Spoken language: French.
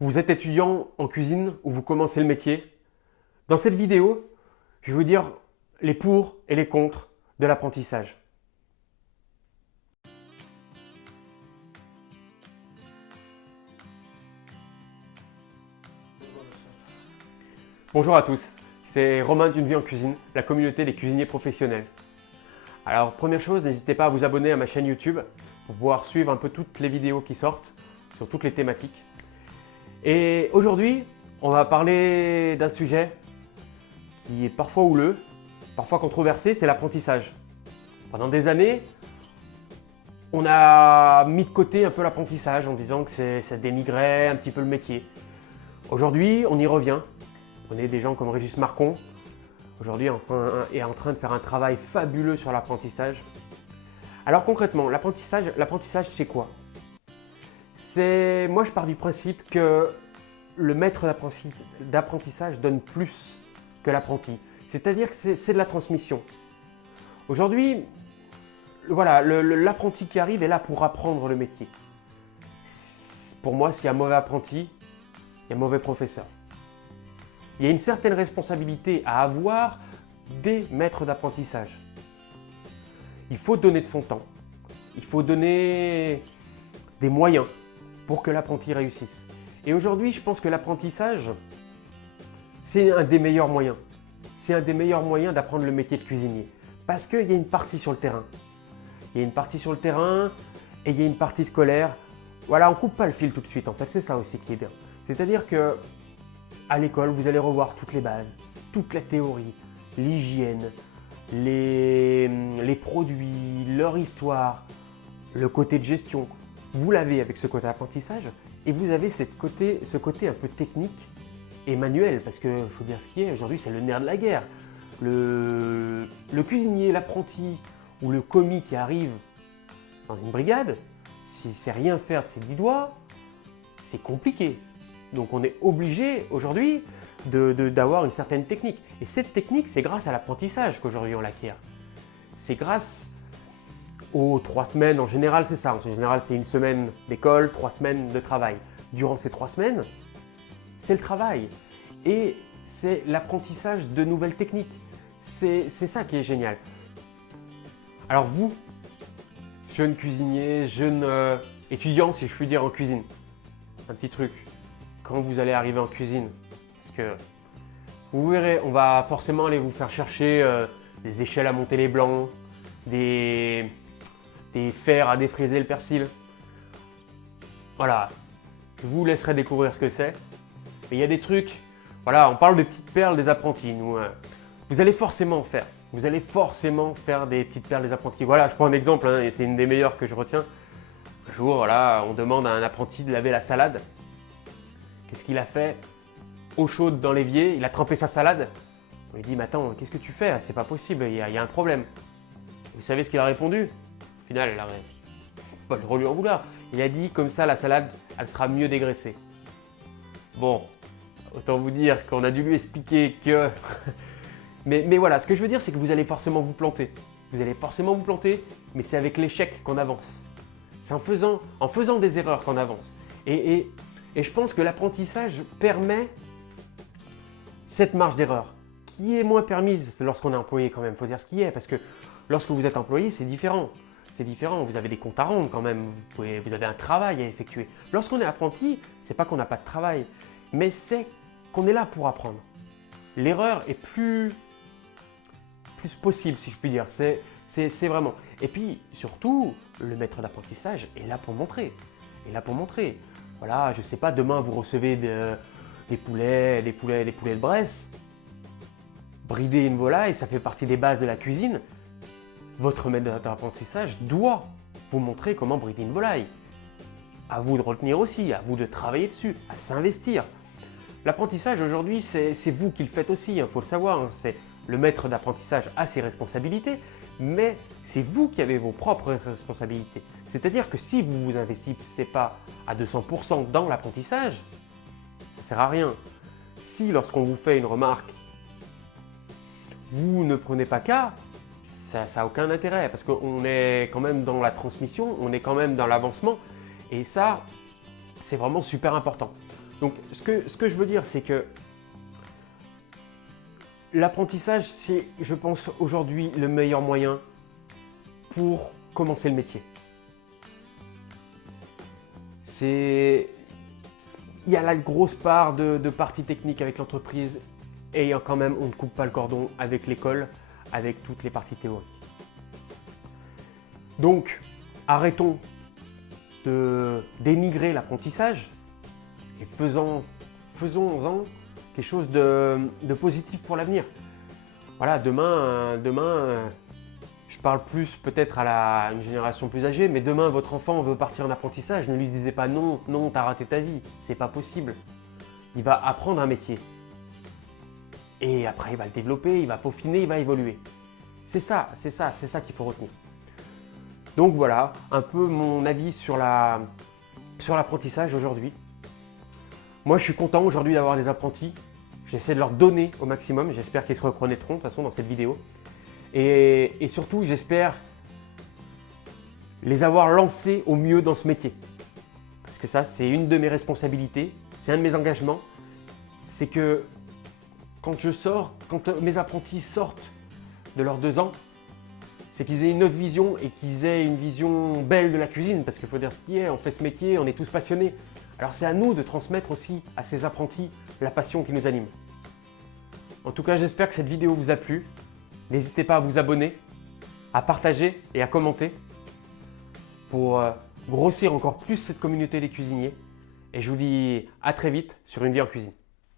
Vous êtes étudiant en cuisine ou vous commencez le métier? Dans cette vidéo, je vais vous dire les pour et les contre de l'apprentissage. Bonjour à tous, c'est Romain d'une vie en cuisine, la communauté des cuisiniers professionnels. Alors première chose, n'hésitez pas à vous abonner à ma chaîne YouTube pour pouvoir suivre un peu toutes les vidéos qui sortent sur toutes les thématiques. Et aujourd'hui, on va parler d'un sujet qui est parfois houleux, parfois controversé, c'est l'apprentissage. Pendant des années, on a mis de côté un peu l'apprentissage en disant que ça dénigrait un petit peu le métier. Aujourd'hui, on y revient. On est des gens comme Régis Marcon, aujourd'hui est en train de faire un travail fabuleux sur l'apprentissage. Alors concrètement, l'apprentissage c'est quoi? Moi je pars du principe que le maître d'apprentissage donne plus que l'apprenti. C'est-à-dire que c'est de la transmission. Aujourd'hui, voilà, l'apprenti qui arrive est là pour apprendre le métier. Pour moi, s'il y a un mauvais apprenti, il y a un mauvais professeur. Il y a une certaine responsabilité à avoir des maîtres d'apprentissage. Il faut donner de son temps. Il faut donner des moyens pour que l'apprenti réussisse. Et aujourd'hui, je pense que l'apprentissage, c'est un des meilleurs moyens. C'est un des meilleurs moyens d'apprendre le métier de cuisinier. Parce qu'il y a une partie sur le terrain. Il y a une partie sur le terrain et il y a une partie scolaire. Voilà, on ne coupe pas le fil tout de suite. En fait, c'est ça aussi qui est bien. C'est-à-dire que à l'école, vous allez revoir toutes les bases, toute la théorie, l'hygiène, les produits, leur histoire, le côté de gestion. Vous l'avez avec ce côté apprentissage et vous avez ce côté un peu technique et manuel parce qu'il faut dire ce qui est, aujourd'hui c'est le nerf de la guerre. Le cuisinier, l'apprenti ou le commis qui arrive dans une brigade, s'il ne sait rien faire de ses 10 doigts, c'est compliqué. Donc on est obligé aujourd'hui d'avoir une certaine technique. Et cette technique, c'est grâce à l'apprentissage qu'aujourd'hui on l'acquiert. C'est grâce aux 3 semaines, en général c'est ça. En général c'est une semaine d'école, 3 semaines de travail. Durant ces 3 semaines, c'est le travail. Et c'est l'apprentissage de nouvelles techniques. C'est ça qui est génial. Alors vous, jeune cuisinier, jeune étudiant si je puis dire en cuisine, un petit truc. Quand vous allez arriver en cuisine, parce que vous verrez, on va forcément aller vous faire chercher des échelles à monter les blancs, des fers à défriser le persil. Voilà, je vous laisserai découvrir ce que c'est. Mais il y a des trucs, voilà, on parle de petites perles des apprentis. Vous allez forcément faire. Vous allez forcément faire des petites perles des apprentis. Voilà, je prends un exemple, hein, et c'est une des meilleures que je retiens. Un jour, voilà, on demande à un apprenti de laver la salade. Qu'est-ce qu'il a fait? Eau chaude dans l'évier, il a trempé sa salade. On lui dit, mais attends, qu'est-ce que tu fais? C'est pas possible, il y a un problème. Vous savez ce qu'il a répondu? Au final, il a pas le droit de lui en vouloir. Il a dit, comme ça, la salade, elle sera mieux dégraissée. Bon, autant vous dire qu'on a dû lui expliquer que… mais voilà, ce que je veux dire, c'est que vous allez forcément vous planter. Vous allez forcément vous planter, mais c'est avec l'échec qu'on avance. C'est en faisant des erreurs qu'on avance. Et je pense que l'apprentissage permet cette marge d'erreur qui est moins permise lorsqu'on est employé quand même, il faut dire ce qui est, parce que lorsque vous êtes employé, c'est différent. C'est différent, vous avez des comptes à rendre quand même, vous avez un travail à effectuer. Lorsqu'on est apprenti, c'est pas qu'on n'a pas de travail, mais c'est qu'on est là pour apprendre. L'erreur est plus possible, si je puis dire, c'est vraiment. Et puis surtout, le maître d'apprentissage est là pour montrer, Voilà, je sais pas, demain vous recevez des poulets de Bresse, brider une volaille, ça fait partie des bases de la cuisine. Votre maître d'apprentissage doit vous montrer comment brider une volaille. À vous de retenir aussi, à vous de travailler dessus, à s'investir. L'apprentissage aujourd'hui, c'est vous qui le faites aussi, il faut le savoir. Le maître d'apprentissage a ses responsabilités, mais c'est vous qui avez vos propres responsabilités. C'est-à-dire que si vous ne vous investissez pas à 200% dans l'apprentissage, ça ne sert à rien. Si lorsqu'on vous fait une remarque, vous ne prenez pas cas, ça n'a aucun intérêt parce qu'on est quand même dans la transmission, on est quand même dans l'avancement et ça, c'est vraiment super important. Donc ce que je veux dire, c'est que l'apprentissage, c'est, je pense, aujourd'hui le meilleur moyen pour commencer le métier. Il y a la grosse part de partie technique avec l'entreprise et quand même, on ne coupe pas le cordon avec l'école, avec toutes les parties théoriques. Donc, arrêtons de dénigrer l'apprentissage et faisons-en quelque chose de positif pour l'avenir. Voilà, demain, je parle plus peut-être à une génération plus âgée, mais demain votre enfant veut partir en apprentissage, ne lui disez pas non, non, t'as raté ta vie, c'est pas possible. Il va apprendre un métier. Et après il va le développer, il va peaufiner, il va évoluer. C'est ça qu'il faut retenir. Donc voilà, un peu mon avis sur l'apprentissage aujourd'hui. Moi je suis content aujourd'hui d'avoir des apprentis. J'essaie de leur donner au maximum, j'espère qu'ils se reconnaîtront de toute façon dans cette vidéo. Et surtout, j'espère les avoir lancés au mieux dans ce métier. Parce que ça, c'est une de mes responsabilités, c'est un de mes engagements. C'est que quand mes apprentis sortent de leurs 2 ans, c'est qu'ils aient une autre vision et qu'ils aient une vision belle de la cuisine. Parce qu'il faut dire ce qui est, on fait ce métier, on est tous passionnés. Alors c'est à nous de transmettre aussi à ces apprentis la passion qui nous anime. En tout cas, j'espère que cette vidéo vous a plu. N'hésitez pas à vous abonner, à partager et à commenter pour grossir encore plus cette communauté des cuisiniers. Et je vous dis à très vite sur Une vie en cuisine.